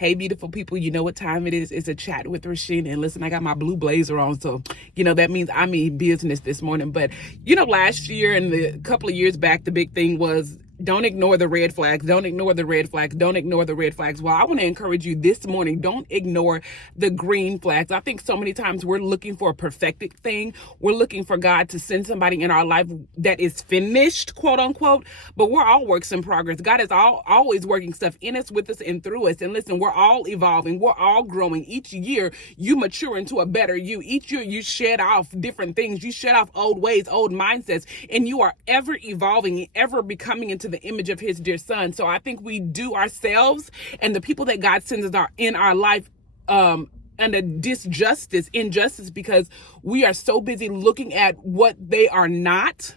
Hey, beautiful people, you know what time it is. It's a chat with Rasheen. And listen, I got my blue blazer on, so, that means I'm in business this morning. But, last year and a couple of years back, the big thing was don't ignore the red flags. Don't ignore the red flags. Don't ignore the red flags. Well, I want to encourage you this morning. Don't ignore the green flags. I think so many times we're looking for a perfected thing. We're looking for God to send somebody in our life that is finished, quote unquote. But we're all works in progress. God is always working stuff in us, with us, and through us. And listen, we're all evolving. We're all growing. Each year, you mature into a better you. Each year, you shed off different things. You shed off old ways, old mindsets, and you are ever evolving, ever becoming into the image of his dear son. So I think we do ourselves and the people that God sends in our life and a injustice, because we are so busy looking at what they are not,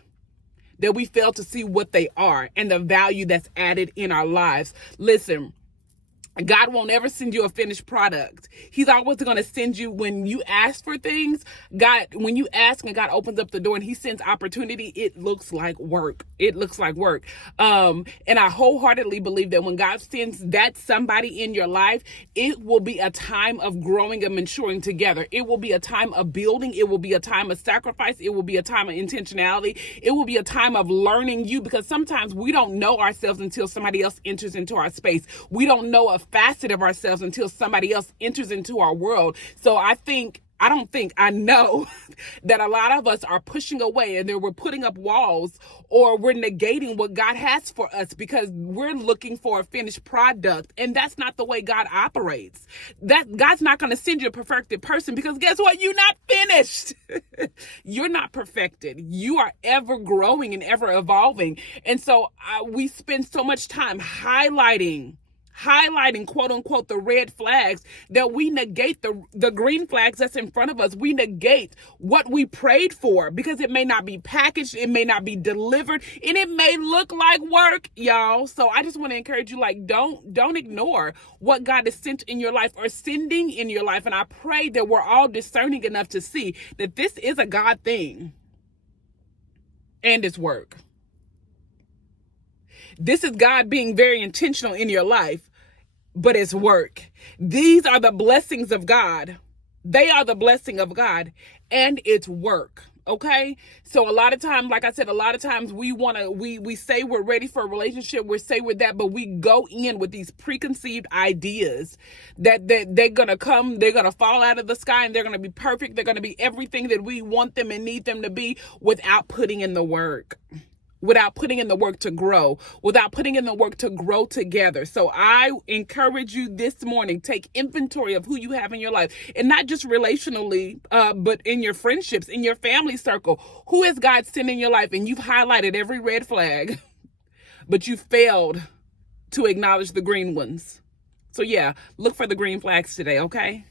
that we fail to see what they are and the value that's added in our lives. Listen, God won't ever send you a finished product. He's always going to send you, when you ask for things, when you ask and God opens up the door and he sends opportunity, it looks like work. It looks like work. And I wholeheartedly believe that when God sends that somebody in your life, it will be a time of growing and maturing together. It will be a time of building. It will be a time of sacrifice. It will be a time of intentionality. It will be a time of learning you, because sometimes we don't know ourselves until somebody else enters into our space. We don't know a facet of ourselves until somebody else enters into our world. So I know that a lot of us are pushing away, and we're putting up walls, or we're negating what God has for us because we're looking for a finished product. And that's not the way God operates. That God's not going to send you a perfected person, because guess what? You're not finished. You're not perfected. You are ever growing and ever evolving. And so we spend so much time highlighting quote unquote the red flags, that we negate the green flags that's in front of us. We negate what we prayed for, because it may not be packaged, it may not be delivered, and it may look like work, y'all. So I just want to encourage you, don't ignore what God has sent in your life or sending in your life. And I pray that we're all discerning enough to see that this is a God thing and it's work. This is God being very intentional in your life, but it's work. These are the blessings of God. They are the blessing of God, and it's work. Okay. So a lot of times, like I said, we say we're ready for a relationship. We say we're that, but we go in with these preconceived ideas that they're going to come, they're going to fall out of the sky, and they're going to be perfect. They're going to be everything that we want them and need them to be, without putting in the work. Without putting in the work to grow, without putting in the work to grow together. So I encourage you this morning, take inventory of who you have in your life, and not just relationally, but in your friendships, in your family circle. Who has God sent in your life? And you've highlighted every red flag, but you failed to acknowledge the green ones. So yeah, look for the green flags today, okay?